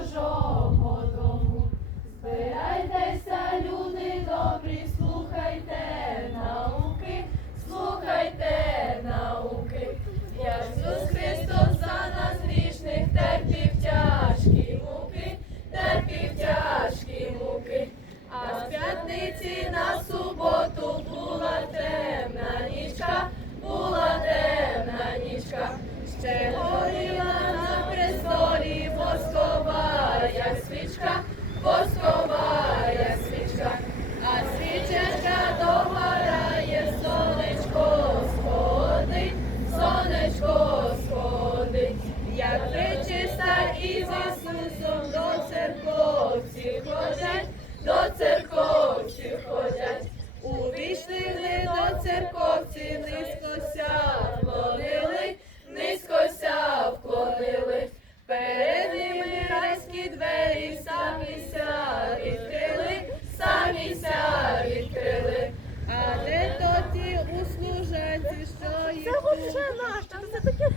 Божого. Збирайтеся, люди добрі, слухайте науки, слухайте науки, як Ісус Христос за нас грішних терпів тяжкі муки, терпів тяжкі муки, а в п'ятниці нас у як причиста із Ісусом до церковців ходять, до церковців ходять, увійшли вони до церковці, низькося вклонили, низькося вклонили, перед ними райські двері, самі ся відкрили, самі ся відкрили, а де то ті услуженці, що їх... Це таке